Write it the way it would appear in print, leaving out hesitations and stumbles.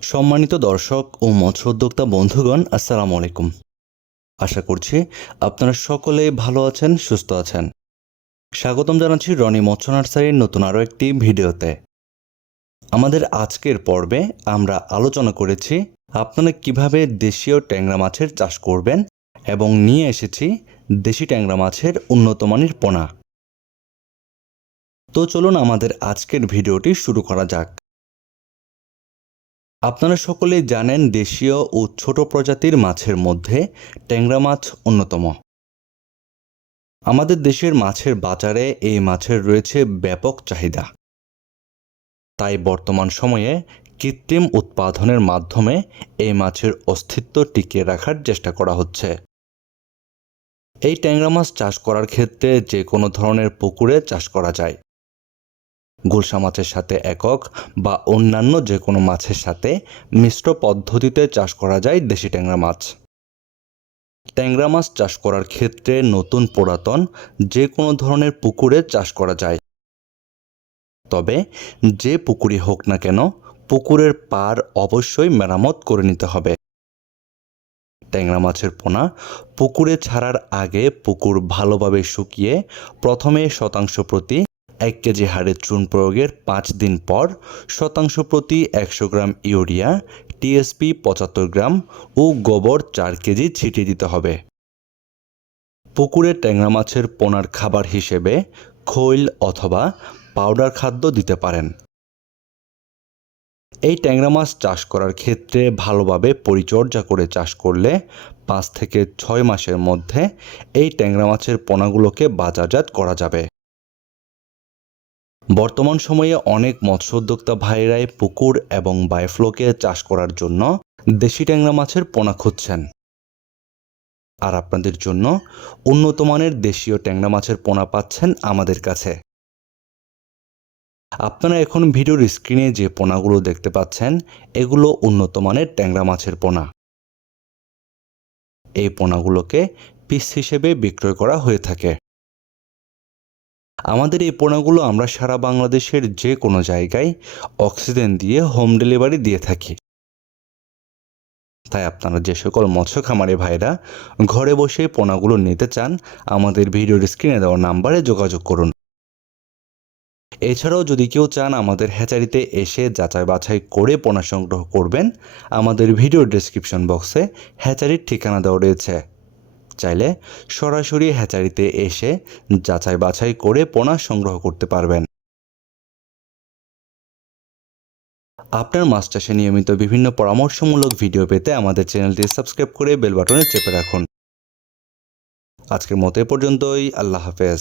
সম্মানিত দর্শক ও মৎস্য উদ্যোক্তা বন্ধুগণ, আসসালামু আলাইকুম। আশা করছি আপনারা সকলে ভালো আছেন, সুস্থ আছেন। স্বাগতম জানাচ্ছি রনি মৎস্য নার্সারির নতুন আরও একটি ভিডিওতে। আমাদের আজকের পর্বে আমরা আলোচনা করেছি আপনারা কিভাবে দেশীয় ট্যাংরা মাছের চাষ করবেন এবং নিয়ে এসেছি দেশি ট্যাংরা মাছের উন্নত মানের পোনা। তো চলুন আমাদের আজকের ভিডিওটি শুরু করা যাক। আপনারা সকলেই জানেন দেশীয় ও ছোট প্রজাতির মাছের মধ্যে ট্যাংরা মাছ অন্যতম। আমাদের দেশের মাছের বাজারে এই মাছের রয়েছে ব্যাপক চাহিদা। তাই বর্তমান সময়ে কৃত্রিম উৎপাদনের মাধ্যমে এই মাছের অস্তিত্ব টিকিয়ে রাখার চেষ্টা করা হচ্ছে। এই ট্যাংরা মাছ চাষ করার ক্ষেত্রে যে কোনো ধরনের পুকুরে চাষ করা যায়। গুলশা মাছের সাথে একক বা অন্যান্য যে কোনো মাছের সাথে মিশ্র পদ্ধতিতে চাষ করা যায় দেশি ট্যাংরা মাছ। ট্যাংরা মাছ চাষ করার ক্ষেত্রে নতুন পুরাতন যে কোনো ধরনের পুকুরে চাষ করা যায়। তবে যে পুকুরই হোক না কেন, পুকুরের পাড় অবশ্যই মেরামত করে নিতে হবে। ট্যাংরা মাছের পোনা পুকুরে ছাড়ার আগে পুকুর ভালোভাবে শুকিয়ে প্রথমে শতাংশ প্রতি 1 কেজি হারে চুন প্রয়োগের 5 দিন পর শতাংশ প্রতি 100 গ্রাম ইউরিয়া, টিএসপি 75 গ্রাম ও গোবর 4 কেজি ছিটিয়ে দিতে হবে। পুকুরে ট্যাংরা মাছের পোনার খাবার হিসেবে খৈল অথবা পাউডার খাদ্য দিতে পারেন। এই ট্যাংরা মাছ চাষ করার ক্ষেত্রে ভালোভাবে পরিচর্যা করে চাষ করলে 5 থেকে 6 মাসের মধ্যে এই ট্যাংরা মাছের পোনাগুলোকে বাজারজাত করা যাবে। বর্তমান সময়ে অনেক মৎস্য উদ্যোক্তা ভাইরাই পুকুর এবং বায়োফ্লোকে চাষ করার জন্য দেশি ট্যাংরা মাছের পোনা খুঁজছেন। আর আপনাদের জন্য উন্নত মানের দেশীয় ট্যাংরা মাছের পোনা পাচ্ছেন আমাদের কাছে। আপনারা এখন ভিডিওর স্ক্রিনে যে পোনাগুলো দেখতে পাচ্ছেন, এগুলো উন্নত মানের ট্যাংরা মাছের পোনা। এই পোনাগুলোকে পিস হিসেবে বিক্রয় করা হয়ে থাকে। আমাদের এই পোনাগুলো আমরা সারা বাংলাদেশের যে কোনো জায়গায় অক্সিজেন দিয়ে হোম ডেলিভারি দিয়ে থাকি। তাই আপনারা যে সকল মৎস্য খামারি ভাইরা ঘরে বসে পোনাগুলো নিতে চান, আমাদের ভিডিওর স্ক্রিনে দেওয়া নাম্বারে যোগাযোগ করুন। এছাড়াও যদি কেউ চান আমাদের হ্যাচারিতে এসে যাচাই বাছাই করে পোনা সংগ্রহ করবেন, আমাদের ভিডিওর ডেসক্রিপশন বক্সে হ্যাচারির ঠিকানা দেওয়া রয়েছে। চাইলে সরাসরি হ্যাচারিতে এসে যাচাই বাছাই করে পোনা সংগ্রহ করতে পারবেন। আপনার মাছ চাষে নিয়মিত বিভিন্ন পরামর্শমূলক ভিডিও পেতে আমাদের চ্যানেলটি সাবস্ক্রাইব করে বেল বাটনে চেপে রাখুন। আজকের মতো এ পর্যন্তই। আল্লাহ হাফেজ।